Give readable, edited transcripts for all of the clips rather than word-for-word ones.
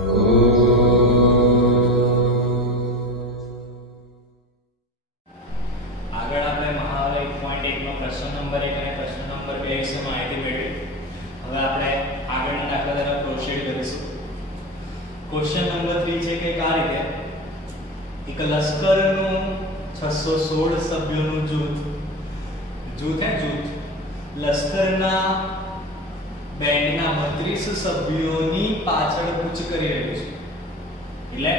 આગળ આપણે મહાવરા 1.1 નો પ્રશ્ન નંબર 1 અને પ્રશ્ન નંબર 2 વિશે માહિતી મેળવી. હવે આપણે આગળના દાખલા તરફ પ્રોસીડ કરીશું. ક્વેશ્ચન નંબર 3 છે કે આ રીતે એક લશ્કરનું 616 સભ્યોનું જૂથ લશ્કરના બેન્ડના 32 સભ્યોની પાછળ કૂચ કરી રહ્યું છે. એટલે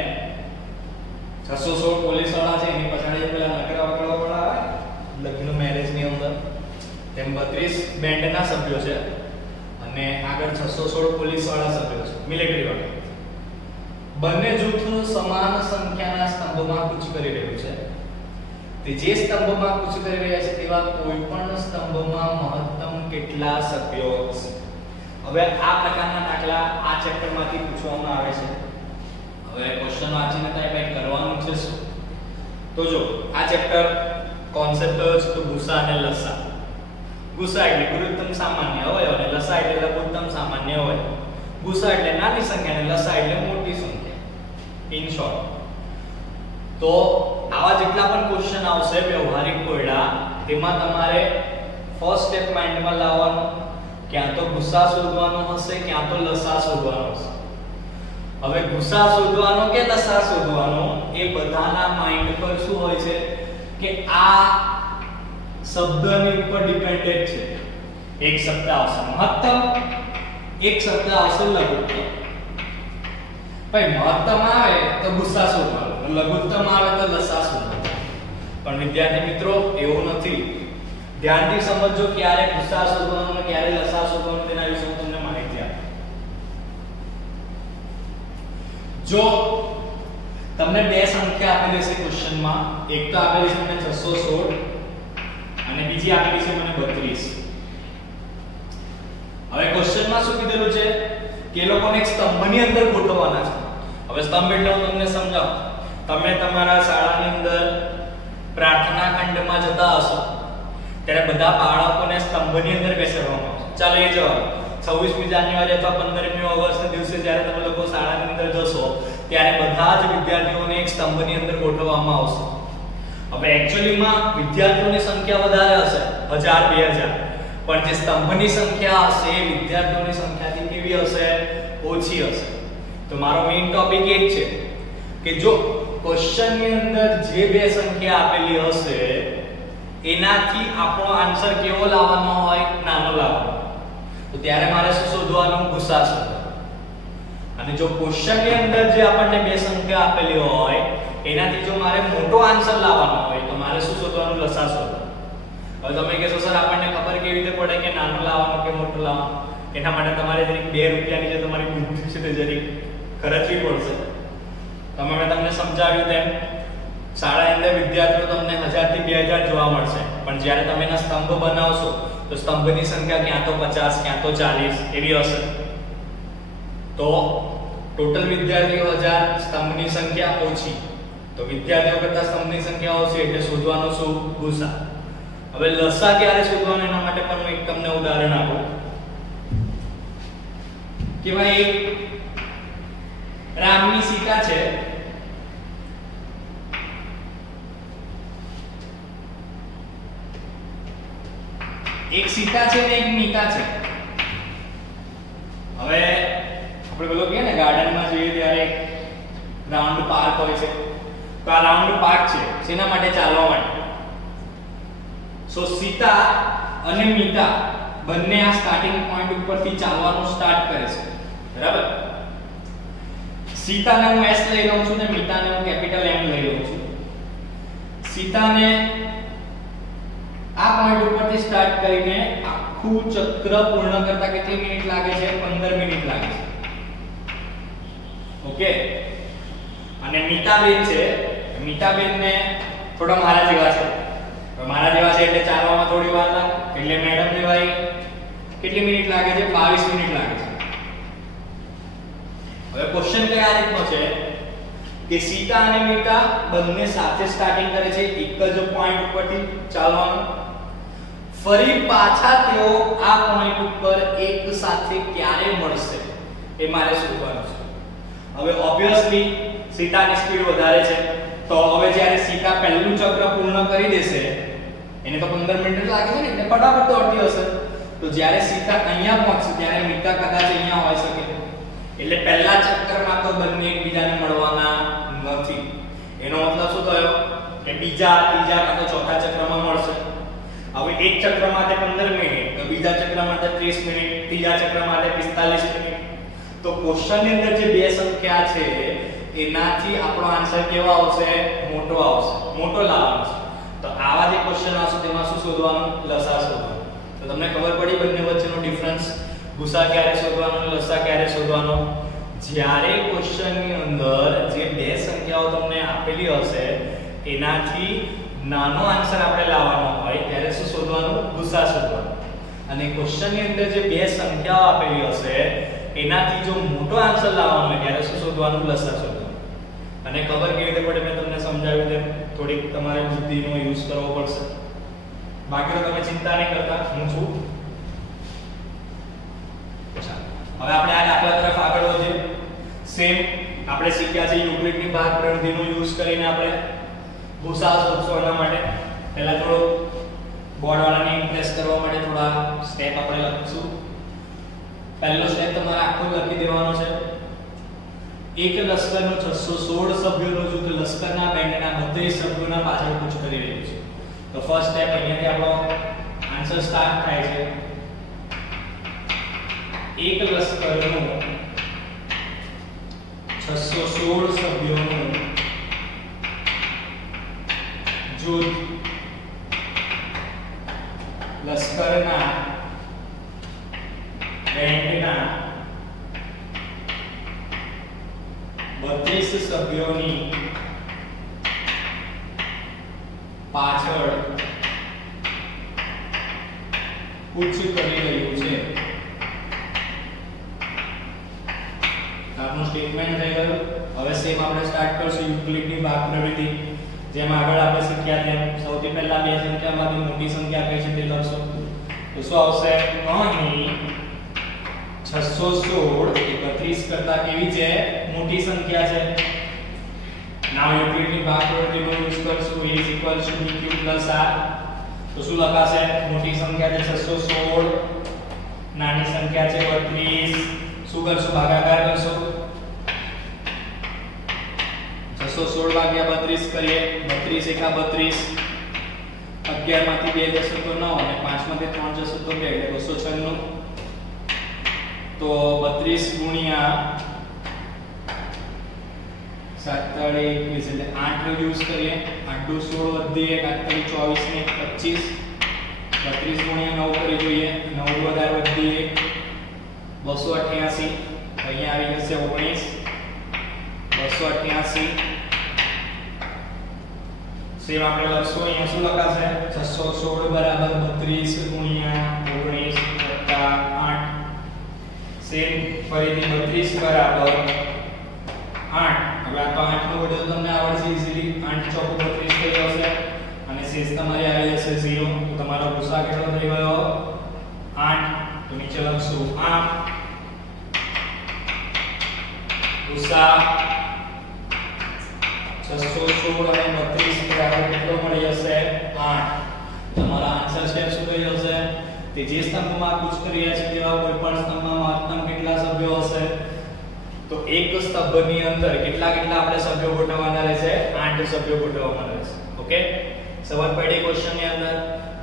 616 પોલીસ વાળા છે એની પછાડી પેલા નકરા વકરા વાળા આવે લગ્ન મેરેજ ની અંદર તેમ 32 બેન્ડના સભ્યો છે અને આગળ 616 પોલીસ વાળા સભ્યો છે, મિલિટરી વાળા. બંને જૂથ સમાન સંખ્યાના સ્તંભમાં કૂચ કરી રહ્યું છે. તે જે સ્તંભમાં કૂચ કરી રહ્યા છે તેવા કોઈપણ સ્તંભમાં મહત્તમ કેટલા સભ્યો હશે? હવે આ પ્રકારના દાખલા આ ચેપ્ટરમાંથી પૂછવામાં આવે છે. હવે ક્વેશ્ચન વાંચીને ટાઈપ કરવાનું છે શું? તો જો આ ચેપ્ટર કોન્સેપ્ટ કયો છે? તો ગુસા અને લસા. ગુસા એટલે ગુરુત્તમ સામાન્ય અવયવ અને લસા એટલે લઘુત્તમ સામાન્ય અવયવ. ગુસા એટલે નાની સંખ્યા અને લસા એટલે મોટી સંખ્યા. ઇન શોર્ટ તો આવા જેટલા પણ ક્વેશ્ચન આવશે વ્યવહારિક કોયડા તેમાં તમારે ફર્સ્ટ સ્ટેપ માઇન્ડમાં લાવવાનું, ક્યાં તો ગુસા શોધવાનો હશે ક્યાં તો લસા શોધવાનો હશે. હવે ગુસા શોધવાનો કે લસા શોધવાનો એ બધાના માઇન્ડ પર શું હોય છે કે આ શબ્દની ઉપર ડિપેન્ડેન્ટ છે. એક શબ્દ આવશે મહત્તમ, એક શબ્દ આવશે લઘુત્તમ. ભાઈ મહત્તમ આવે તો ગુસા શોધવાનો, લઘુત્તમ આવે તો લસા શોધવાનો. પણ વિદ્યાર્થી મિત્રો એવું નથી. ધ્યાનથી સમજો ક્યારે ગુસા શોધવાનો અને ક્યારે લસા શોધવાનો તેના વિશે હું તમને માહિતી આપું. જો તમને બે સંખ્યા આપેલી છે ક્વેશ્ચનમાં, એક તો આપેલી છે મને 616 અને બીજી આપેલી છે મને 32. હવે ક્વેશ્ચનમાં શું કીધેલું છે કે એ લોકોને એક સ્તંભની અંદર ગોઠવવાના છે. હવે સ્તંભ એટલે હું તમને સમજાવું. તમે તમારા શાળાની અંદર પ્રાર્થના ખંડમાં જતા હશો ત્યારે બધા બાળકોને સ્તંભની અંદર બેસાડવામાં આવશે. ચાલો એ જવાબ 26મી જાન્યુઆરી અથવા 15મી ઓગસ્ટ દિવસે જ્યારે તમે લોકો શાળાની અંદર જશો ત્યારે બધા જ વિદ્યાર્થીઓને એક સ્તંભની અંદર ગોઠવવામાં આવશે. હવે એક્ચ્યુઅલીમાં વિદ્યાર્થીઓની સંખ્યા વધારે હશે 1000 2000, પણ જે સ્તંભની સંખ્યા હશે એ વિદ્યાર્થીઓની સંખ્યાથી કેવી હશે? ઓછી હશે. તો મારો મેઇન ટોપિક એ જ છે કે જો ક્વેશ્ચનની અંદર જે બે સંખ્યા આપેલી હશે એનાથી આપણો આન્સર કેવો લાવવાનો હોય? નાનો લાવવાનો. તો ત્યારે મારે શું શોધવાનું? ગુસા શોધવાનો. અને જો ક્વેશ્ચનની અંદર જે આપણને બે સંખ્યા આપેલી હોય એનાથી જો મારે મોટો આન્સર લાવવાનો હોય તો મારે શું શોધવાનું? લસા શોધવાનો. હવે તમે કહેશો સર આપણને ખબર કેવી રીતે પડે કે નાનો લાવવાનો કે મોટો લાવવાનો? એના માટે તમારે જરીક 2 રૂપિયાની જે તમારી બુદ્ધિ છે તે જરીક ખર્ચવી પડશે. તમે મેં તમને સમજાવ્યું તેમ શાળાની અંદર વિદ્યાર્થીઓ તમને 1000 થી 2000 જોવા મળશે, પણ જ્યારે તમે એના સ્તંભ બનાવશો તો સ્તંભની સંખ્યા ક્યાં તો 50 ક્યાં તો 40 એવી હશે. તો ટોટલ વિદ્યાર્થીઓ 1000, સ્તંભની સંખ્યા ઓછી, તો વિદ્યાર્થીઓ કરતા સ્તંભની સંખ્યા ઓછી એટલે શોધવાનું શું? ગુસા. હવે લસા ક્યારે શોધવાનો એના માટે પણ હું એક તમને ઉદાહરણ આપું કે ભાઈ એક રામની સીતા છે, એક સીતા છે ને એક મીતા છે. હવે આપણે પેલો કહે ને ગાર્ડનમાં જઈએ ત્યારે રાઉન્ડ પાર્ક હોય છે, તો આ રાઉન્ડ પાર્ક છે શેના માટે? ચાલવા માટે. સો સીતા અને મીતા બંને આ સ્ટાર્ટિંગ પોઈન્ટ ઉપરથી ચાલવાનું સ્ટાર્ટ કરે છે, બરાબર? સીતાને હું S લઈ લઉં છું ને મીતાને હું કેપિટલ M લઈ લઉં છું. સીતાને આ પોઈન્ટ ઉપરથી સ્ટાર્ટ કરીને આખું ચક્ર પૂર્ણ કરતા કેટલી મિનિટ લાગે છે? 15 મિનિટ લાગે છે. ઓકે. અને મીતાબેન છે, મીતાબેનને થોડા મારા જેવા છે. મારા જેવા છે એટલે ચાલવામાં થોડી વાર લાગે, એટલે મેડમ ને ભાઈ કેટલી મિનિટ લાગે છે? 22 મિનિટ લાગે છે. હવે ક્વેશ્ચન કઈ આ રીતનો છે કે સીતા અને મીતા બંને સાથે સ્ટાર્ટિંગ કરે છે એક જ પોઈન્ટ ઉપરથી ચાલવાનું. ફરી પાછા તેઓ આ પોઈન્ટ ઉપર એક સાથે ક્યારે મળશે એ મારે શોધવાનું છે. હવે ઓબ્વિયસલી સીતાની સ્પીડ વધારે છે, તો હવે જ્યારે સીતા પહેલું ચક્ર પૂર્ણ કરી દેશે, એને તો 15 મિનિટ લાગે છે ને, એટલે ફટાફટ દોડતી હશે, તો જ્યારે સીતા અહીંયા પહોંચશે ત્યારે મીતા કદાચ અહીંયા હોઈ શકે, એટલે પહેલા ચક્રમાં તો બંને એકબીજાને મળવાના નથી. એનો મતલબ શું થયો કે બીજા, ત્રીજા કાં તો ચોથા ચક્રમાં મળશે. હવે એક ચક્ર માટે 15 મિનિટ, તો બીજા ચક્ર માટે 30 મિનિટ, ત્રીજા ચક્ર માટે 45 મિનિટ. તો ક્વેશ્ચનની અંદર જે બે સંખ્યા છે એનાથી આપણો આન્સર કેવો આવશે? મોટો આવશે, મોટો લાવવાનો છે. તો આવા જે ક્વેશ્ચન આવશે તેમાં શું શોધવાનું? લસા શોધવાનું. તો તમને ખબર પડી બંને વચ્ચેનો ડિફરન્સ, ગુસા ક્યારે શોધવાનો અને લસા ક્યારે શોધવાનો? જ્યારે ક્વેશ્ચનની અંદર જે બે સંખ્યાઓ તમને આપેલી હશે એનાથી નાનો આન્સર આપણે લાવવાનો હોય ત્યારે શું શોધવાનું? ગુસા શોધવાનો. અને ક્વેશ્ચનની અંદર જે બે સંખ્યાઓ આપેલી હશે એનાથી જો મોટો આન્સર લાવવાનો હોય ત્યારે શું શોધવાનું? લસા શોધવાનું. અને ખબર કેવી રીતે પડે મેં તમને સમજાવ્યું તેમ થોડીક તમારે બુદ્ધિનો યુઝ કરવો પડશે. બાકી તો તમે ચિંતા નહીં કરતા, હું છું. હવે આપણે આ દાખલા તરફ આગળ વધીએ. સેમ આપણે શીખ્યા છે યુક્લિડની ભાગપ્રવિધિનો યુઝ કરીને આપણે ગુસા શોધશું. એના માટે પહેલા થોડો બોર્ડ વાળાને ઇમ્પ્રેસ કરવા માટે થોડા સ્ટેપ આપણે લખીશું. પહેલો સ્ટેપ તમારે આખો લખી દેવાનો છે. એક લશ્કરનો 616 સભ્યોનો જૂથ લશ્કરના બેન્ડના 32 સભ્યોના પાછળ કૂચ કરી રહ્યું છે. તો ફર્સ્ટ સ્ટેપ અહીંયાથી આપણો આન્સર સ્ટાર્ટ થાય છે. એક લશ્કરનું 616 સભ્યોનું જૂથ લશ્કરના બેન્ડના 32 સભ્યોની પાછળ કૂચ કરી રહ્યું છે. આપનું સ્ટેટમેન્ટ થઈ ગયું. હવે સેમ આપણે સ્ટાર્ટ કરશું યુક્લિડની ભાગપ્રવિધિ. જેમ આગળ આપણે શીખ્યા તેમ સૌથી પહેલા બે સંખ્યામાંથી મોટી સંખ્યા કઈ છે તે લખશો. તો શું આવશે? અહીં 616 31 કરતા કેવી છે? મોટી સંખ્યા છે. નાવ યુક્લિડની ભાગપ્રવિધિનો યુઝ કરશું. a = bq + r. તો શું લખાશે? મોટી સંખ્યા છે 616, નાની સંખ્યા છે 32. શું કરશું? ભાગાકાર કરશું. 616 ભાગ્યા 32 કરીએ. 32 એકા 32. 11 માંથી 2 જશે તો 9 અને 5 માંથી 3 જશે તો 2 એટલે 296. તો 32 ગુણ્યા 7 એટલે 8 નો યુઝ કરીએ. 8 * 16 વધી 1 8 24 ને 25. 32 ગુણ્યા 9 કરી જોઈએ. 9 વધારે વધી 288. અહીંયા આવી જશે 19. 288. સેમ આપણે લખશું. અહીંયા શું લખાશે? 616 = 32 ગુણ્યા 19 વત્તા 8. સેમ ફરીથી 32 બરાબર 8. હવે આ તો 8 નો વડે તમને આવડશે ઈઝીલી. 8 ચોક 32 થઈ જશે અને શેષ તમારી આવી જશે 0. તો તમારો ગુસા કેટલો થઈ ગયો? 8. તો નીચે લખશું 8. ગુસા 616 અને 32 બરાબર કેટલો મળી જશે? 8. તમારો આન્સર સ્ટેપ શું થઈ જશે? તે જે સ્તંભમાં કૂચ કરી રહ્યા છે તેવા કોઈપણ સ્તંભમાં મહત્તમ કેટલા સભ્યો હશે? તો એક સ્તંભની અંદર કેટલા આપણે સભ્યો ગોઠવવાના રહેશે? 8 સભ્યો ગોઠવવાના રહેશે. ઓકે, સવાલ પડી ક્વેશ્ચનની અંદર.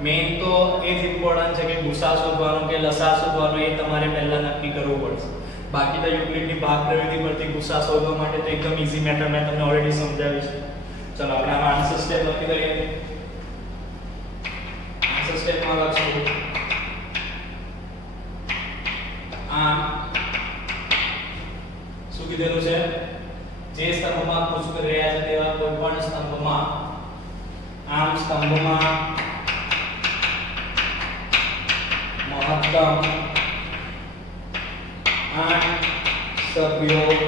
મેઈન તો એ જ ઇમ્પોર્ટન્ટ છે કે ગુસા શોધવાનો કે લસા શોધવાનો એ તમારે પહેલા નક્કી કરવું પડશે. બાકી તો યુક્લિડની ભાગપ્રવિધિ પરથી ગુસા શોધવા માટે તો એકદમ ઈઝી મેથડ મેં તમને ઓલરેડી સમજાવી છે. ચલો આપણે આનો આન્સર સ્ટેપ લખી દઈએ. આન્સર સ્ટેપમાં લખશું આમ શું કીધેલું છે? જે સ્તંભમાં કૂચ કરી રહ્યા છે તેવા કોઈપણ સ્તંભમાં, આમ સ્તંભમાં મહત્તમ 8 સભ્યો છે.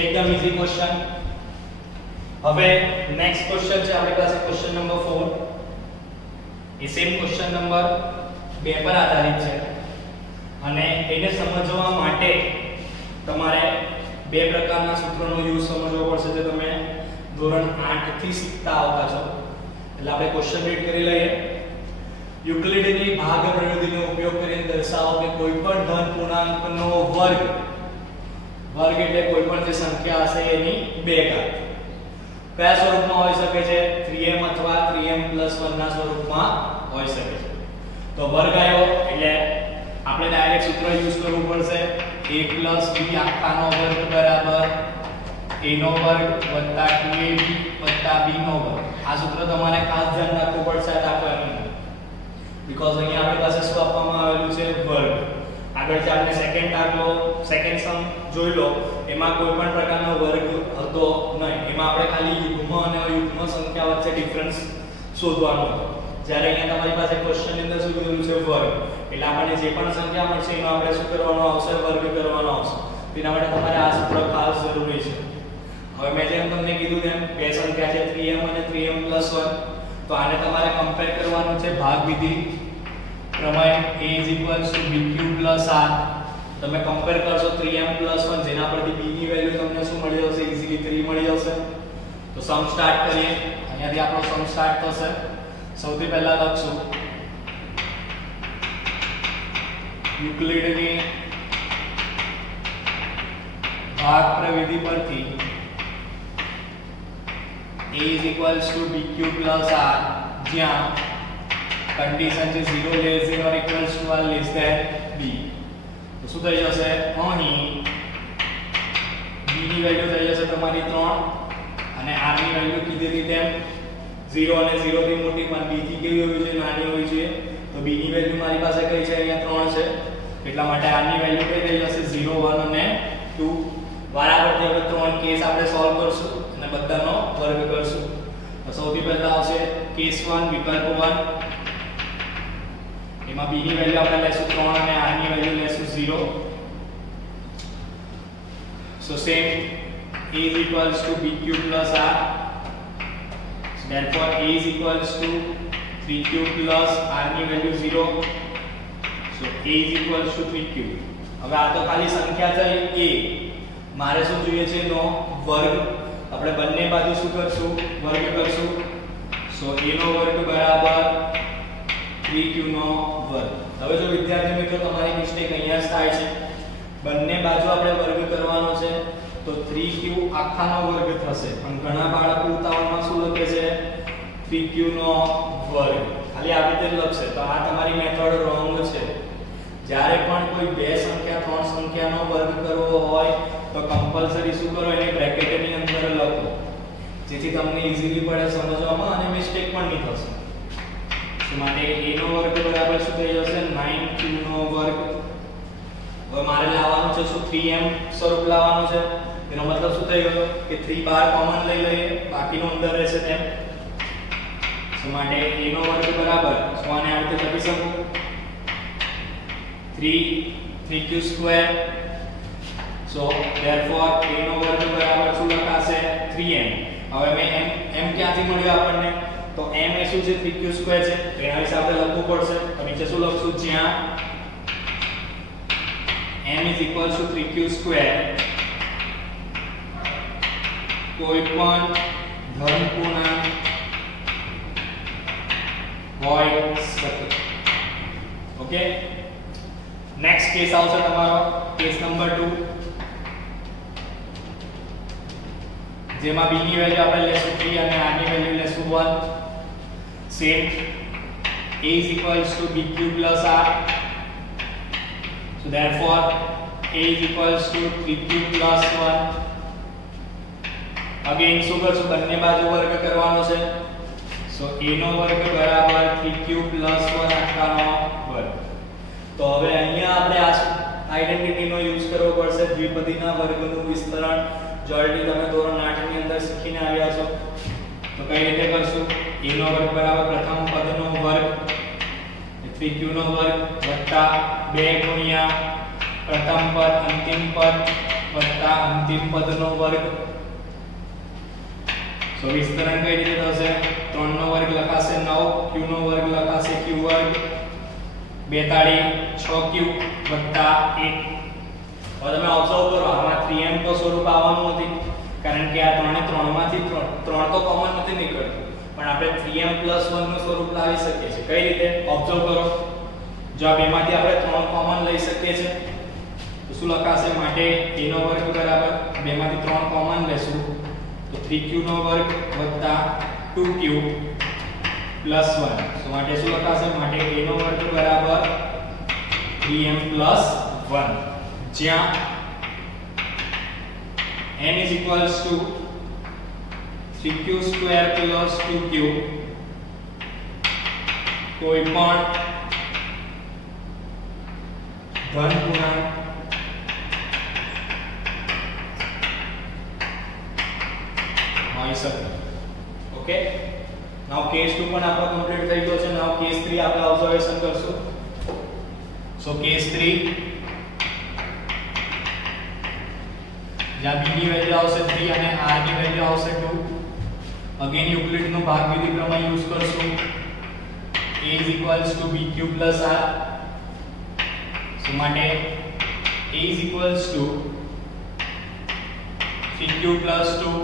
એકદમ ઈઝી ક્વેશ્ચન. હવે નેક્સ્ટ ક્વેશ્ચન છે આપણી પાસે ક્વેશ્ચન નંબર 4. એ સેમ ક્વેશ્ચન નંબર 2 પર આધારિત છે. અને એને સમજવા માટે તમારે બે પ્રકારના સૂત્રોનો યુઝ સમજવો પડશે જે તમે ધોરણ 8 થી શીખતા આવતા છો. એટલે આપણે ક્વેશ્ચન રીડ કરી લઈએ. યુક્લિડની ભાગ પ્રવિધિનો ઉપયોગ કરીને દર્શાવો કે કોઈપણ ધન પૂર્ણાંકનો વર્ગ એટલે કોઈપણ જે સંખ્યા હશે એની 2 ઘાત કયા સ્વરૂપમાં હોઈ શકે છે? 3m અથવા 3m+1 ના સ્વરૂપમાં હોઈ શકે છે. તો વર્ગ આવ્યો એટલે આપણે ડાયરેક્ટ સૂત્ર યુઝ કરવું પડશે. a + b આખાનો વર્ગ બરાબર a નો વર્ગ વત્તા 2ab વત્તા b નો વર્ગ. આ સૂત્ર તમારે ખાસ ધ્યાન રાખવું પડશે આ દાખલાની, બીકોઝ અહીંયા આપણી પાસે શું આપવામાં આવેલું છે? વર્ગ. આગળ જે આપણે સેકન્ડ સમ જોઈ લો એમાં કોઈ પણ પ્રકારનો વર્ગ હતો નહીં. એમાં આપણે ખાલી યુગ્મ અને અયુગ્મ સંખ્યા વચ્ચે ડિફરન્સ શોધવાનો હતો. જ્યારે અહીંયા તમારી પાસે ક્વેશ્ચનની અંદર શું કીધું છે? વર્ગ. એટલે આપણને જે પણ સંખ્યા મળશે એનો આપણે શું કરવાનો આવશે? વર્ગ કરવાનો આવશે. તેના માટે તમારે આ સૂત્ર ખાસ જરૂરી છે. હવે મેં જેમ તમને કીધું તેમ બે સંખ્યા છે 3m અને 3m+1. તો આને તમારે કમ્પેર કરવાનું છે ભાગવિધિ પ્રમેય. a = bq + r. તમે કમ્પેર કરશો 3m+1 જેના પરથી b ની વેલ્યુ તમને શું મળી જશે? ઈઝીલી 3 મળી જશે. તો સમ સ્ટાર્ટ કરીએ. અહીંયાથી આપણો સમ સ્ટાર્ટ થશે. સૌથી પહેલા લખશું યુક્લિડની ભાગ પ્રવિધિ પરથી a = bq + r જ્યાં કન્ડિશન છે 0 < or = r < b. તો શું થઈ જશે? અહીં b ની વેલ્યુ થઈ જશે તમારી 3 અને r ની વેલ્યુ કીધેલી તેમ 0 અને 0 થી મોટી પણ b થી કેવી હોવી જોઈએ? નાની હોવી જોઈએ. તો b ની વેલ્યુ મારી પાસે કઈ છે? અહીંયા 3 છે. એટલા માટે r ની વેલ્યુ કઈ થઈ જશે? 0 1 અને 2. બરાબરથી હવે 3 કેસ આપણે સોલ્વ કરશું અને બધાનો વર્ગ કરશું. તો સૌથી પહેલા આવશે કેસ 1 વિકલ્પ 1. એમાં b ની વેલ્યુ આપણે લેશું 3 અને r ની વેલ્યુ લેશું 0. So same a = bq + r. Therefore a = 3q + r ની વેલ્યુ 0. So a = 3q. હવે આ તો ખાલી સંખ્યા થઈ a. મારે શું જોઈએ છે? એનો વર્ગ. આપણે બંને બાજુ શું કરશું? વર્ગ કરશું. So a નો વર્ગ બરાબર 3q નો વર્ગ. હવે જો વિદ્યાર્થી મિત્રો તમારી મિસ્ટેક અહીંયા જ થાય છે. બંને બાજુ આપણે વર્ગ કરવાનો છે તો 3q આખાનો વર્ગ થશે. પણ ઘણા બાળકો ઉતાવળમાં શું લખે છે? 3q નો વર્ગ. ખાલી આ રીતે લખશે. તો આ તમારી મેથડ રોંગ છે. જ્યારે પણ કોઈ બે સંખ્યા ત્રણ સંખ્યાનો વર્ગ કરવો હોય તો કમ્પલસરી શું કરો? એને બ્રેકેટની અંદર લખો, જેથી તમને ઈઝીલી પડે સમજવામાં અને મિસ્ટેક પણ નહીં થશે. તો માટે a નો વર્ગ બરાબર શું થઈ જશે? 9q નો વર્ગ. હવે મારે લાવવાનું છે શું? 3m સ્વરૂપ લાવવાનું છે. એનો મતલબ શું થઈ ગયો? કે 3 બહાર કોમન લઈ લઈએ, બાકીનું અંદર રહેશે તેમ. તો માટે a નો વર્ગ બરાબર શું આને આ રીતે લખી શકું? 3q². So therefore a નો વર્ગ બરાબર શું લખાશે? 3m. હવે મેં m ક્યાંથી મળ્યો આપણને? તો m એ શું છે? 3q² છે. તો એના વિશે આપણે લખવું પડશે. તો નીચે શું લખશું? જ્યાં m = 3q² કોઈ પણ ધન પૂર્ણાંક હોય શકે. ઓકે, નેક્સ્ટ કેસ આવશે તમારો કેસ નંબર 2, જેમાં b ની વેલ્યુ આપણે લેશું 3 અને r ની વેલ્યુ લેશું 1. Same a = bq + r. So therefore a = 3q + 1. Again શું કરશું? બંને બાજુ વર્ગ કરવાનો છે. સો a નો વર્ગ બરાબર 3q + 1 આખાનો વર્ગ. તો હવે અહીંયા આપણે આ આઈડેન્ટિટીનો યુઝ કરવો પડશે. દ્વિપદીના વર્ગનું વિસ્તરણ જો ઓલરેડી તમે ધોરણ 8 ની અંદર શીખીને આવ્યા છો. તો કઈ રીતે કરશું? a નો વર્ગ બરાબર પ્રથમ પદનો વર્ગ 3q નો વર્ગ વત્તા 2 ગુણ્યા પ્રથમ પદ અંતિમ પદ વત્તા અંતિમ પદનો વર્ગ. તો વિસ્તરણ કઈ રીતે થશે? 3 નો વર્ગ લખાશે 9, q નો વર્ગ લખાશે q વર્ગ 42 6q વત્તા 1. હવે તમે ઓબ્ઝર્વ કરો આમાં 3m તો સ્વરૂપ આવવાનું નથી કારણ કે આ 3 ને 3 માંથી 3 તો કોમન નથી નીકળતું પણ આપણે 3m + 1 નું સ્વરૂપ લાવી શકીએ છીએ. કઈ રીતે ઓબ્ઝર્વ કરો જો આ બેમાંથી આપણે 3 કોમન લઈ શકીએ છીએ તો શું લખાશે માટે a નો વર્ગ બરાબર બેમાંથી 3 કોમન લેશું તો 3q નો વર્ગ વત્તા 2q + 1 તો માટે શું લખાશે માટે a નો વર્ગ બરાબર 3m + 1 જ્યાં n = 3q² + 2q કોઈ પણ ધન પૂર્ણાંક હોઈ શકે. ઓકે નાઉ કેસ 2 પણ આપણો કમ્પ્લીટ થઈ ગયો છે. નાઉ કેસ 3 આપણે ઓબ્ઝર્વેશન કરશું. સો કેસ 3 જ્યાં b ની વેલ્યુ આવશે 3 અને r ની વેલ્યુ આવશે 2. અગેન યુક્લિડ નું ભાગવિધિ પ્રમેય યુઝ કરશું. a = bq + r સો માટે a = 3q + 2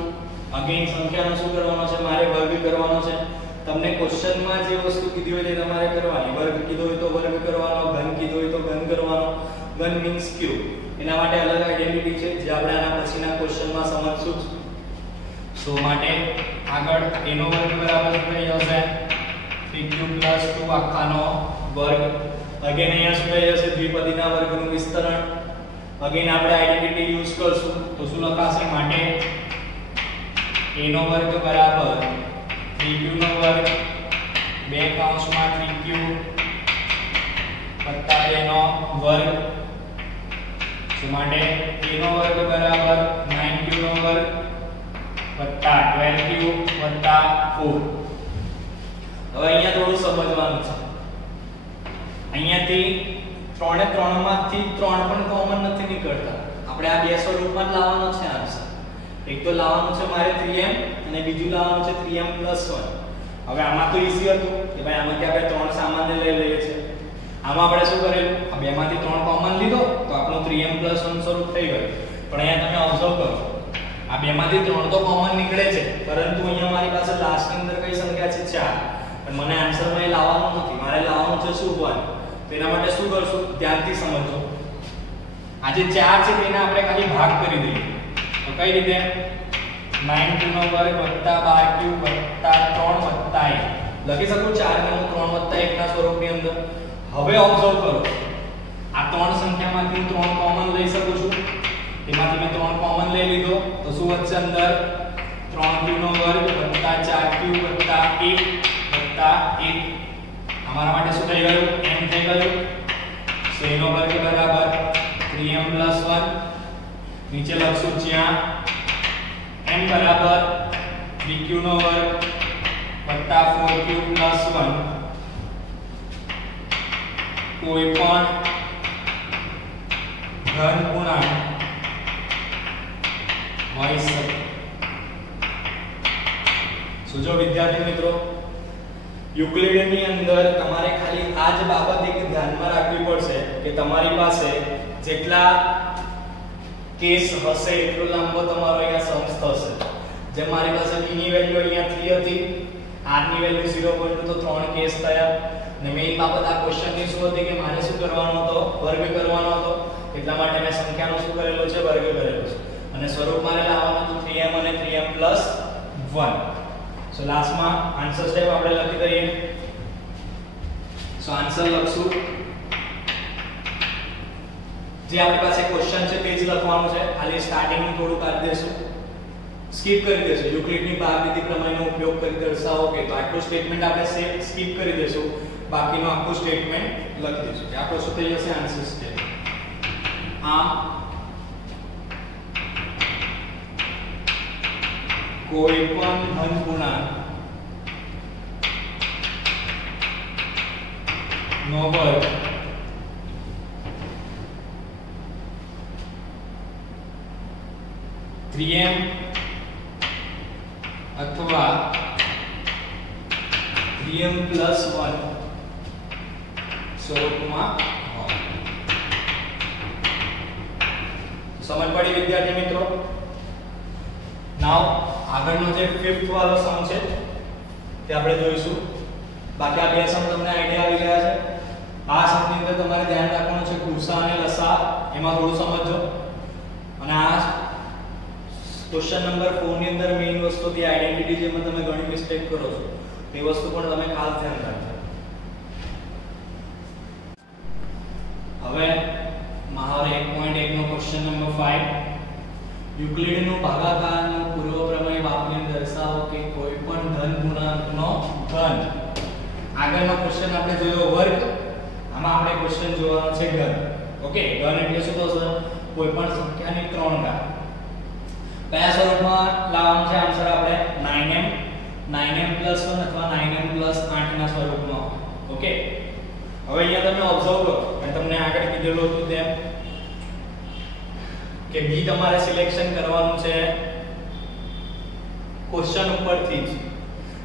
અગેન સંખ્યાનો શું કરવાનો છે મારે વર્ગ કરવાનો છે. તમને ક્વેશ્ચનમાં જે વસ્તુ કીધી હોય તે તમારે કરવાની. વર્ગ કીધો હોય તો વર્ગ કરવાનો, ઘન કીધો હોય તો ઘન કરવાનો. ઘન મીન્સ ક્યુબ. એના માટે અલગ આઇડેન્ટિટી છે જે આપણે આના પછીના ક્વેશ્ચનમાં સમજશું. સો માટે આગળ a નો વર્ગ બરાબર શું થઈ જશે 3q + 2 આખાનો વર્ગ. અગેન અહીંયા શું થઈ જશે દ્વિપદીના વર્ગનું વિસ્તરણ. અગેન આપણે આઇડેન્ટિટી યુઝ કરશું તો શું લખાશે માટે a નો વર્ગ બરાબર 3q નો વર્ગ 2 કૌંસમાં 3q વત્તા 2 નો વર્ગ સો માટે a નો વર્ગ બરાબર 9q નો વર્ગ વત્તા 12q વત્તા 4. હવે અહીંયા થોડું સમજવાનું છે. અહીંયાથી 3 ને 3 માંથી 3 પણ કોમન નથી નીકળતા. આપણે આ બે સ્વરૂપમાં જ લાવવાનો છે આન્સર. એક તો લાવવાનું છે મારે 3m અને બીજું લાવવાનું છે 3m + 1. હવે આમાં તો ઈઝી હતું કે ભાઈ આમાંથી આપણે 3 સામાન્ય લઈ લઈએ છીએ. આમાં આપણે શું કરેલું આ બેમાંથી 3 કોમન લીધો તો આપણું 3m + 1 સ્વરૂપ થઈ ગયું. પણ અહીંયા તમે ઓબ્ઝર્વ કરો આ બેમાંથી 3 તો કોમન નીકળે છે પરંતુ અહીંયા મારી પાસે લાસ્ટની અંદર કઈ સંખ્યા છે 4 પણ મને આન્સરમાં એ લાવવાનું નથી. મારે લાવવાનું છે શું 1. તો એના માટે શું કરશું ધ્યાનથી સમજો. આ જે 4 છે તેને આપણે ખાલી ભાગ કરી દઈએ તો કઈ રીતે 9q નો વર્ગ વત્તા 12q વત્તા 3 વત્તા 1 લખી શકું 4 ને હું 3 વત્તા 1 ના સ્વરૂપની અંદર. હવે ઓબ્ઝર્વ કરો આ 3 સંખ્યામાંથી હું 3 કોમન લઈ શકું છું. એમાંથી મેં 3 કોમન લઈ લીધો તો શું વધશે અંદર 3q નો વર્ગ વત્તા 4q વત્તા 1 વત્તા 1. અમારા માટે શું થઈ ગયું m થઈ ગયું. સો a નો વર્ગ બરાબર 3m + 1 નીચે લખશું જ્યાં m બરાબર 3q નો વર્ગ વત્તા 4q + 1 કોઈ પણ ધન પૂર્ણાંક હોઈ શકે. જો વિદ્યાર્થી મિત્રો યુક્લિડની અંદર તમારે ખાલી આ જ બાબત એક ધ્યાનમાં રાખવી પડશે કે તમારી પાસે જેટલા કેસ હશે એટલો લાંબો તમારો અહીંયા સમ્સ થશે. જેમ મારી પાસે b ની વેલ્યુ અહીંયા 3 હતી, r ની વેલ્યુ 0.2 તો 3 કેસ થયા. ને મેઈન બાબત આ ક્વેશ્ચન ની શું હતી કે મારે શું કરવાનો હતો વર્ગ કરવાનો હતો. એટલા માટે મેં સંખ્યાનો શું કરેલો છે વર્ગ કરેલો છે અને સ્વરૂપ મારે લાવવાનું હતું 3m અને 3m + 1. સો લાસ્ટમાં આન્સર સ્ટેપ આપણે લખી દઈએ. સો આન્સર લખશું જે આપણી પાસે ક્વેશ્ચન છે તે જ લખવાનું છે. ખાલી સ્ટાર્ટિંગ નું થોડું કાઢી દેશું, સ્કીપ કરી દેશું. યુક્લિડની ભાગવિધિ પ્રમેયનો ઉપયોગ કરી દર્શાવો કે તો આટલું સ્ટેટમેન્ટ આપણે સ્કીપ કરી દેશું, બાકીનું આખું સ્ટેટમેન્ટ લખી દઈશું. કે આપણો શું થઈ જશે આન્સર સ્ટેપ. આમ કોઈ પણ ધન પૂર્ણાંક નો વર્ગ m અથવા 3m + 1 સ્વરૂપમાં હોય. સમજ પડી વિદ્યાર્થી મિત્રો? નાઉ આગળનો જે 5th વાળો સમ છે તે આપણે જોઈશું. બાકી આ બે સમ તમને આઈડિયા આવી ગયા છે. આ સમની અંદર તમારે ધ્યાન રાખવાનું છે ગુસા અને લસા, એમાં થોડું સમજજો. અને આ ક્વેશ્ચન નંબર 4 ની અંદર મેઈન વસ્તુ હતી આઈડેન્ટિટી, જેમાં તમે ઘણી મિસ્ટેક કરો છો તે વસ્તુ પણ તમે ખાસ ધ્યાન રાખજો. હવે મહાવરા 1.1 નો ક્વેશ્ચન નંબર 5, યુક્લિડનો ભાગાકારનો પૂર્વ પ્રમેય વાપરીને દર્શાવો કે કોઈ પણ ધન પૂર્ણાંકનો ઘન. આગળનો ક્વેશ્ચન આપણે જોયો વર્ગ, આમાં આપણે ક્વેશ્ચન જોવાનો છે ઘન. ઓકે, ઘન એટલે શું થશે? કોઈ પણ સંખ્યાની 3 ઘાત. કયા સ્વરૂપમાં લાવવાનું છે આન્સર? આપણે 9m 1 અથવા 9m 8 ના સ્વરૂપમાં. ઓકે, હવે અહીંયા તમે ઓબ્ઝર્વ કરો, મેં તમને આગળ કીધેલું હતું તેમ કે બી તમારે સિલેક્શન કરવાનું છે ક્વેશ્ચન ઉપરથી જ.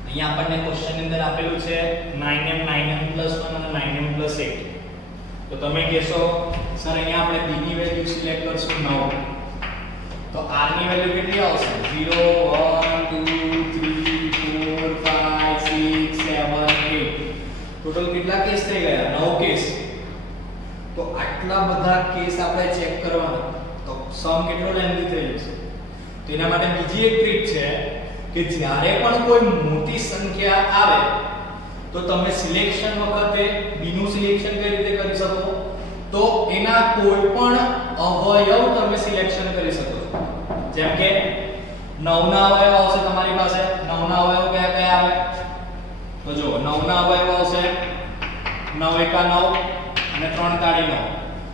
અહીંયા આપણને ક્વેશ્ચન ની અંદર આપેલું છે 9m 1 અને 9m 8. તો તમે કહેશો સર અહીંયા આપણે b ની વેલ્યુ સિલેક્ટ કરશું 9, તો r ની વેલ્યુ કેટલી આવશે? 0 1 2 3 4 5 6 7 8. ટોટલ કેટલા કેસ થઈ ગયા? 9 કેસ. તો આટલા બધા કેસ આપણે ચેક કરવાના, તો સમ કેટલો લેન્ધી થઈ જશે. તો એના માટે બીજી એક ટ્રીક છે કે જ્યારે પણ કોઈ મોટી સંખ્યા આવે તો તમે સિલેક્શન વખતે b નું સિલેક્શન કઈ રીતે કરી શકો? તો એના કોઈ પણ અવયવ તમે સિલેક્શન કરી શકો છો. જેમ કે 9 ના અવયવ આવશે તમારી પાસે. 9 ના અવયવ કયા કયા આવે? તો જો 9 ના અવયવ આવશે 9 એકા 9 અને 3 તાળી 9.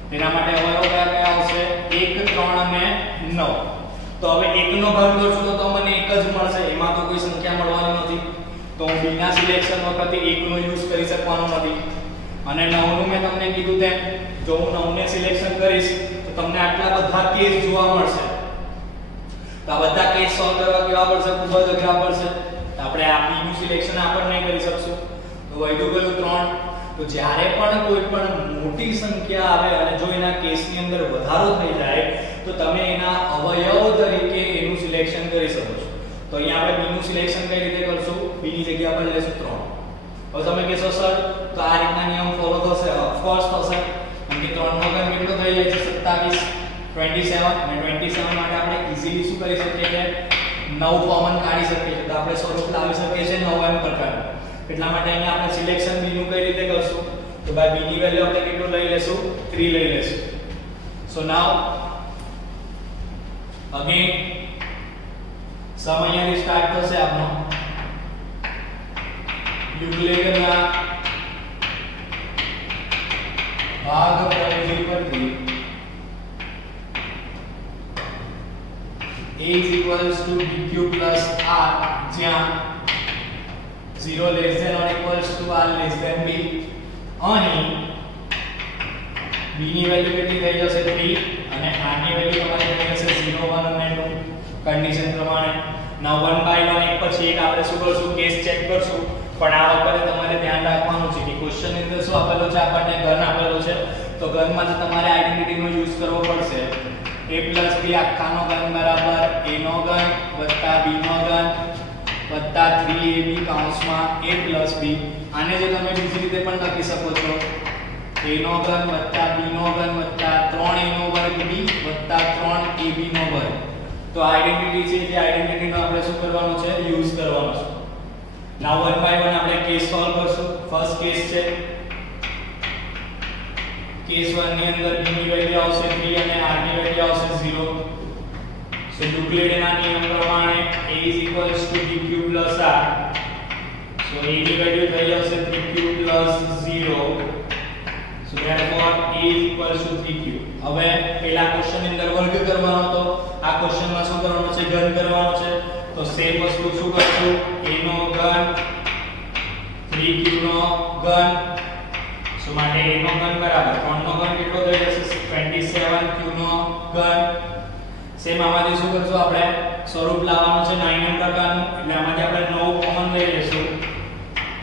તેના માટે અવયવ કયા કયા આવશે? 1 3 અને 9. તો હવે 1 નો ઘન કરશું તો મને 1 જ મળશે, એમાં તો કોઈ સંખ્યા મળવાની નથી. તો હું b ના સિલેક્શન વખતે 1 નો યુઝ કરી શકવાનો નથી. અને 9 નું મેં તમને કીધું તેમ જો હું 9 ને સિલેક્શન કરીશ તો તમને આટલા બધા કેસ જોવા મળશે. તો આ બધા કેસ સોલ્વ કરવા કેવા પડશે? ખૂબ જ અઘરા પડશે. તો આપણે આ b નું સિલેક્શન આપણે નહીં કરી શકશું. તો વધ્યું કયું? 3. તો જ્યારે પણ કોઈ પણ મોટી સંખ્યા આવે અને જો એના કેસની અંદર વધારો થઈ જાય તો તમે એના અવયવ તરીકે એનું સિલેક્શન કરી શકો છો. તો અહીંયા આપણે b નું સિલેક્શન કઈ રીતે કરશું? b ની જગ્યા પર લેશું 3. હવે તમે કહેશો સર તો આ રીતના નિયમ ફોલો થશે? ઓફકોર્સ થશે, કેમ કે 3 નો ઘન કેટલો થઈ જાય છે? 27. 27 અને 27 માટે આપણે ઈઝીલી શું કરી શકીએ કે 9 કોમન કાઢી શકીએ છીએ. તો આપણે સ્વરૂપ લાવી શકીએ છીએ 9m પ્રકારનું. એટલા માટે અહીંયા આપણે સિલેક્શન b નું કઈ રીતે કરશું? તો બાય b ની વેલ્યુ આપણે કેટલું લઈ લેશું? 3 લઈ લેશું. સો નાઉ અગેન સમ અહીંયાથી સ્ટાર્ટ થશે આપનો. યુક્લિડના ભાગ પ્રમેય પરથી a bq r જ્યાં 0 less than or equals to r less than b. અહીં b ની વેલ્યુ કેટલી થઈ જશે? 3 અને r ની વેલ્યુ તમારી થઈ જશે 0 1 અને 2 કન્ડિશન પ્રમાણે. now 1 by 1 એક પછી એક આપણે શું કરશું? કેસ ચેક કરશું. પણ આ વખતે તમારે ધ્યાન રાખવાનું છે કે ક્વેશ્ચન ની અંદર શું આપેલો છે? આપણને ઘન આપેલો છે. તો ઘનમાં તમારે આઈડેન્ટિટી નો યુઝ કરવો પડશે. a b આખાનો ઘન બરાબર a નો ઘન વત્તા b નો ઘન વત્તા 3ab કૌંસમાં a b. આને જે તમે બીજી રીતે પણ લખી શકો છો a નો ઘન વત્તા b નો ઘન વત્તા 3a નો વર્ગ b વત્તા 3ab નો વર્ગ. તો આઈડેન્ટિટી છે, જે આઈડેન્ટિટી નો આપણે શું કરવાનું છે? યુઝ કરવાનો છે. નાઉ 1 by 1 આપણે કેસ સોલ્વ કરશું. ફર્સ્ટ કેસ છે કેસ 1 ની અંદર b ની વેલ્યુ આવશે 3 અને r ની વેલ્યુ આવશે 0. સો યુક્લિડના નિયમ પ્રમાણે a bq r. So a ની વેલ્યુ થઈ જશે 3q 0. So therefore a 3q. હવે પહેલા ક્વેશ્ચન ની અંદર વર્ગ કરવાનો હતો, આ ક્વેશ્ચનમાં શું કરવાનું છે? ઘન કરવાનો છે. તો સેમ વસ્તુ શું કરશું? a નો ઘન 3q નો ઘન. સો માટે a નો ઘન બરાબર 3 નો ઘન કેટલો થઈ જશે? 27q નો ઘન. સેમ આમાંથી શું કરશું? આપણે સ્વરૂપ લાવવાનું છે 9m પ્રકારનું, એટલે આમાંથી આપણે 9 કોમન લઈ લેશું.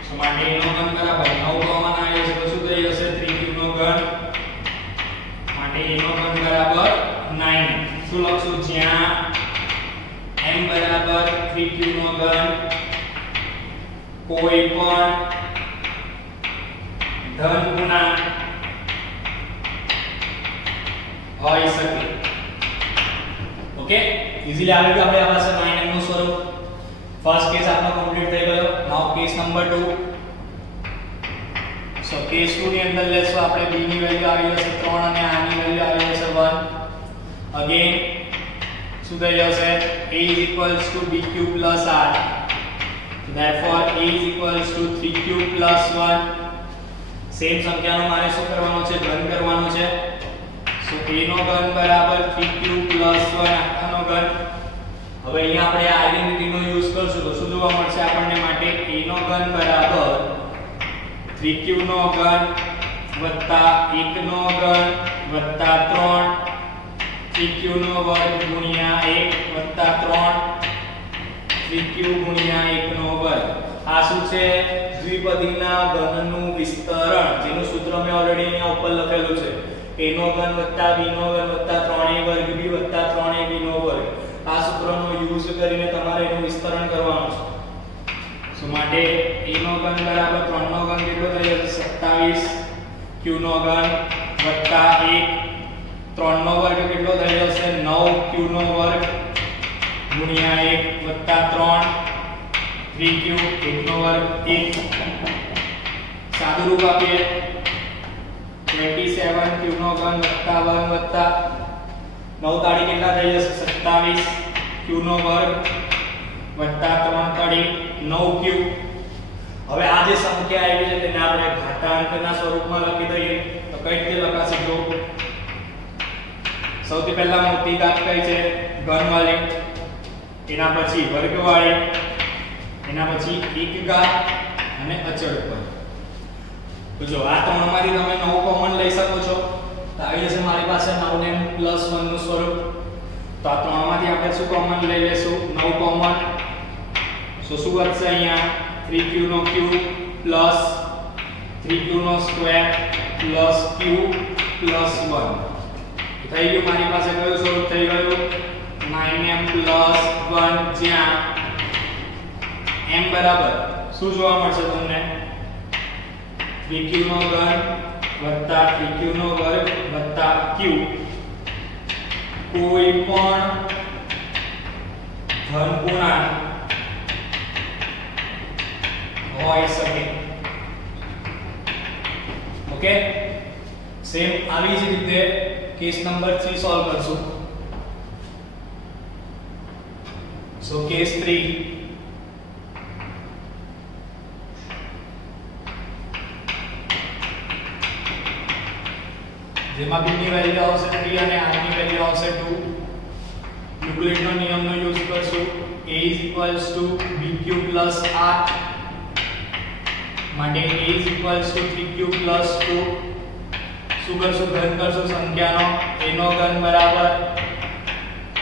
સો માટે a નો ઘન બરાબર 9 કોમન આવી જશે તો શું થઈ જશે? 3q ધન પૂર્ણાંક હોઈ શકે. ઓકે, ઇઝીલી આવી ગયું આપણે આ પાસે 9m નું સ્વરૂપ. ફર્સ્ટ કેસ આપણો કમ્પ્લીટ થઈ ગયો. નાઉ કેસ નંબર 2. સો કેસ 2 ની અંદર લેશું આપણે b ની વેલ્યુ આવી જશે 3 અને r ની વેલ્યુ આવી જશે 1. અગેન શું થઈ જશે? a is equals to bq plus r. So therefore a is equals to 3q plus 1. Same સંખ્યાનો મારે શું કરવાનો છે? ઘન કરવાનો છે. સો a નો ઘન બરાબર 3q plus 1 આખાનો ઘન. હવે અહીંયા આપણે આ આઇડેન્ટિટી નો યુઝ કરશું તો શું જોવા મળશે આપણને? માટે a નો ઘન બરાબર 3q નો ઘન વત્તા 1 નો ઘન વત્તા 3 3q નો વર્ગ ગુણ્યા 1 વત્તા 3 3q ગુણ્યા 1 નો વર્ગ. આ શું છે? દ્વિપદીના ઘનનું વિસ્તરણ, જેનું સૂત્ર મેં ઓલરેડી અહીંયા ઉપર લખેલું છે. a નો ઘન વત્તા b નો ઘન વત્તા 3a વર્ગ b વત્તા 3ab નો વર્ગ. આ સૂત્રનો યુઝ કરીને તમારે એનું વિસ્તરણ કરવાનું છે. સો માટે a નો ઘન બરાબર 3 નો ઘન કેટલો થઈ જશે? 27 q નો ઘન વત્તા 1 3 નો વર્ગ કેટલો થઈ જશે? 9q નો વર્ગ ગુણ્યા 1 વત્તા 3 3q 1 નો વર્ગ 1. સાદું રૂપ આપીએ 27q નો ઘન વત્તા 1 વત્તા 9 તાળી કેટલા થઈ જશે? 27q નો વર્ગ વત્તા 3 તાળી 9q. હવે આ જે સંખ્યા આવી છે તેને આપણે ઘાતાંકના સ્વરૂપમાં લખી દઈએ તો કઈ રીતે લખાશે? જો સૌથી પહેલા મોટી ઘાત કઈ છે? ઘનવાળી. એના પછી વર્ગવાળી, એના પછી એક ઘાત અને અચળ પદ. તો જો આ ત્રણમાંથી તમે 9 કોમન લઈ શકો છો. તો આવી જશે મારી પાસે 9m + 1 નું સ્વરૂપ. તો આ ત્રણમાંથી આપણે શું કોમન લઈ લેશું? 9 કોમન. સો શું વધશે અહીંયા? 3q નો ક્યુબ પ્લસ 3q નો સ્ક્વેર પ્લસ q પ્લસ 1. થઈ ગયું મારી પાસે કયું સ્વરૂપ થઈ ગયું? 9m + 1 જ્યાં m બરાબર શું જોવા મળશે તમને? 3q નો ઘન વત્તા 3q નો વર્ગ વત્તા q. કોઈ પણ ધન પૂર્ણાંક હોઈ શકે. ઓકે, સેમ આવી જ રીતે કેસ નંબર 3 સોલ્વ કરશું. સો કેસ 3. જેમાં b ની વેલ્યુ આવશે 3 અને r ની વેલ્યુ આવશે 2. યુક્લિડનો નિયમનો યુઝ કરશું. a is equals to bq plus r. માટે a is equals to 3q plus 2. શું કરશું? ઘન કરશું સંખ્યાનો. a નો ઘન બરાબર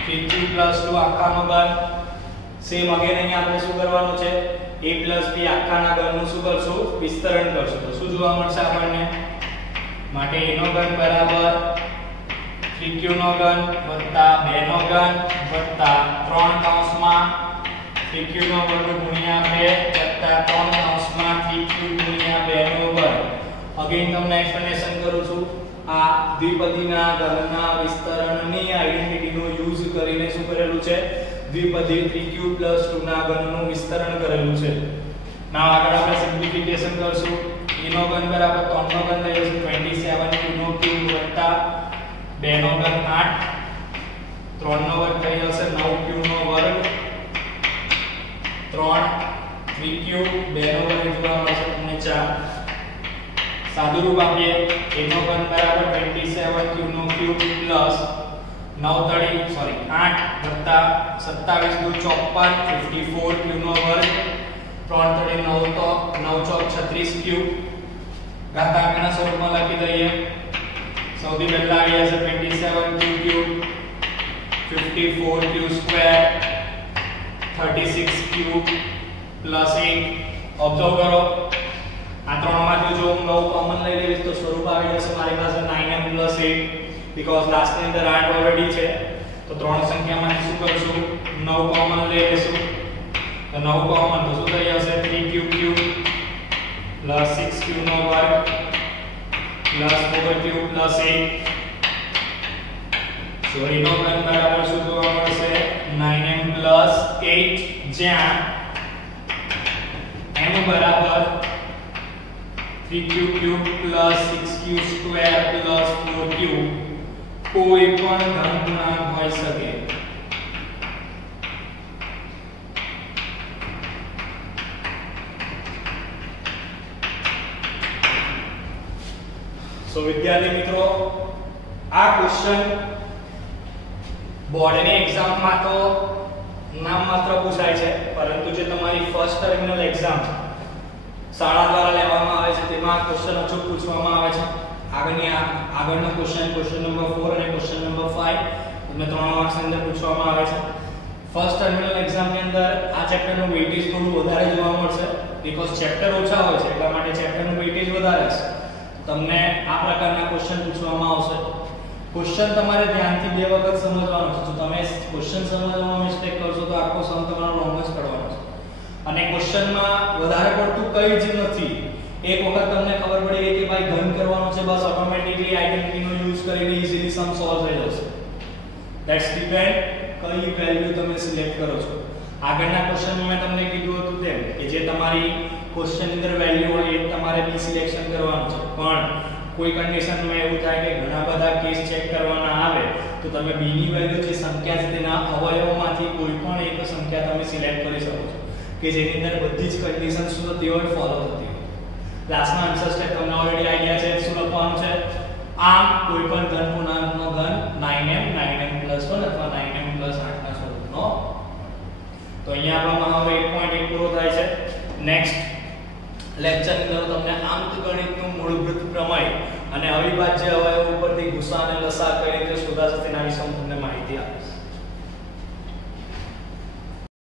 3q plus 2 આખાનો ઘન. સેમ અગેન અહીંયા આપણે શું કરવાનું છે? a plus b આખાના ઘનનું શું કરશું? વિસ્તરણ કરશું. તો શું જોવા મળશે આપણને? માટે a નો ઘન બરાબર 3q નો ઘન વત્તા 2 નો ઘન વત્તા 3 કૌંસમાં 3q નો વર્ગ ગુણ્યા 2 વત્તા 3 કૌંસમાં 3q ગુણ્યા 2 નો વર્ગ. અગેન તમને એક્સપ્લેનેશન કરું છું. આ દ્વિપદીના ઘનના વિસ્તરણની આઇડેન્ટિટીનો યુઝ કરીને શું કરેલું છે? દ્વિપદી 3q + 2 ના ઘનનું વિસ્તરણ કરેલું છે. ના આગળ આપણે સિમ્પ્લિફિકેશન કરશું. a નો ઘન બરાબર 3 નો ઘન થઈ જશે 27q નો ક્યુબ વત્તા 2 નો ઘન 8 3 નો વર્ગ થઈ જશે 9q નો વર્ગ 3 3q 2 નો વર્ગ જોવા મળશે તમને 4. સાદું રૂપ આપીએ a નો ઘન બરાબર 27q નો ક્યુબ પ્લસ 8 વત્તા 27 દુ 54 54q નો વર્ગ 3 તળી 9 તો 9 ચોક 36q. ઘાતાંકના સ્વરૂપમાં લખી દઈએ. સૌથી પહેલા આવી જશે 27q cube 54q square 36q plus 8. Observe કરો આ ત્રણમાંથી જો હું 9 કોમન લઈ લઈશ તો સ્વરૂપ આવી જશે મારી પાસે 9m + 8 બીકોઝ લાસ્ટ ની અંદર 8 ઓલરેડી છે. તો ત્રણ સંખ્યામાંથી શું કરશું? 9 કોમન લઈ લેશું. તો 9 કોમન તો શું થઈ જશે? 3q ક્યુબ પ્લસ 6q નો વર્ગ પ્લસ 4q પ્લસ 8 સો એનો ઘન બરાબર શું જોવા મળશે 9m પ્લસ 8 જ્યાં m બરાબર 3q cube plus 6q square plus 4q કોઈ પણ ધન પૂર્ણાંક હોઈ શકે. સો વિદ્યાર્થી મિત્રો આ ક્વેશ્ચન બોર્ડની એક્ઝામમાં તો નામ માત્ર પૂછાય છે, પરંતુ જે તમારી ફર્સ્ટ ટર્મિનલ એક્ઝામ શાળા દ્વારા લેવામાં આવે છે તેમાં ક્વેશ્ચન અચૂક પૂછવામાં આવે છે. આગળનો ક્વેશ્ચન નંબર 4 અને ક્વેશ્ચન નંબર 5 તમને 3 માર્ક્સની અંદર પૂછવામાં આવે છે. ફર્સ્ટ ટર્મિનલ એક્ઝામની અંદર આ ચેપ્ટરનું વેઇટેજ થોડું વધારે જોવા મળશે, બીકોઝ ચેપ્ટર ઓછા હોય છે એટલા માટે ચેપ્ટરનું વેઇટેજ વધારે છે. તમને આ પ્રકારના ક્વેશ્ચન પૂછવામાં આવશે. ક્વેશ્ચન તમારે ધ્યાનથી બે વખત સમજવાનો છે. જો તમે ક્વેશ્ચન સમજવામાં મિસ્ટેક કરશો તો આખો સમ તમારો લોંગ જ પડવાનો છે. અને ક્વેશ્ચનમાં વધારે પડતું કંઈ જ નથી. એક વખત તમને ખબર પડી ગઈ કે ભાઈ ઘન કરવાનો છે, બસ ઓટોમેટિકલી આઇડેન્ટિટીનો યુઝ કરીને ઈઝીલી સમ સોલ્વ થઈ જશે. ધેટ્સ ડિપેન્ડ કઈ વેલ્યુ તમે સિલેક્ટ કરો છો. આગળના ક્વેશ્ચનમાં મેં તમને કીધું હતું તેમ કે જે તમારી ક્વેશ્ચનની અંદર વેલ્યુ હોય એ તમારે બી સિલેક્શન કરવાનું છે. પણ કોઈ કન્ડિશનમાં એવું થાય કે ઘણા બધા કેસ ચેક કરવાના આવે તો તમે b ની વેલ્યુ જે સંખ્યા છે તેના અવયવોમાંથી કોઈ પણ એક સંખ્યા તમે સિલેક્ટ કરી શકો છો કે જેની અંદર બધી જ કન્ડિશન્સ શું થતી હોય ફોલો થતી હોય. લાસ્ટમાં આન્સર સ્ટેપ તમને ઓલરેડી આઈડિયા છે શું લખવાનું છે. આમ કોઈ પણ ધન પૂર્ણાંકનો ઘન 9m 9m 1 અથવા 9m 8 ના સ્વરૂપનો. તો અહીંયા આપણો મહાવરો 1.1 પૂરો થાય છે. નેક્સ્ટ લેક્ચરની અંદર તમને અંકગણિતનું મૂળભૂત પ્રમેય અને અવિભાજ્ય અવયવ ઉપરથી ગુસા અને લસા કઈ રીતે શોધાશે તેના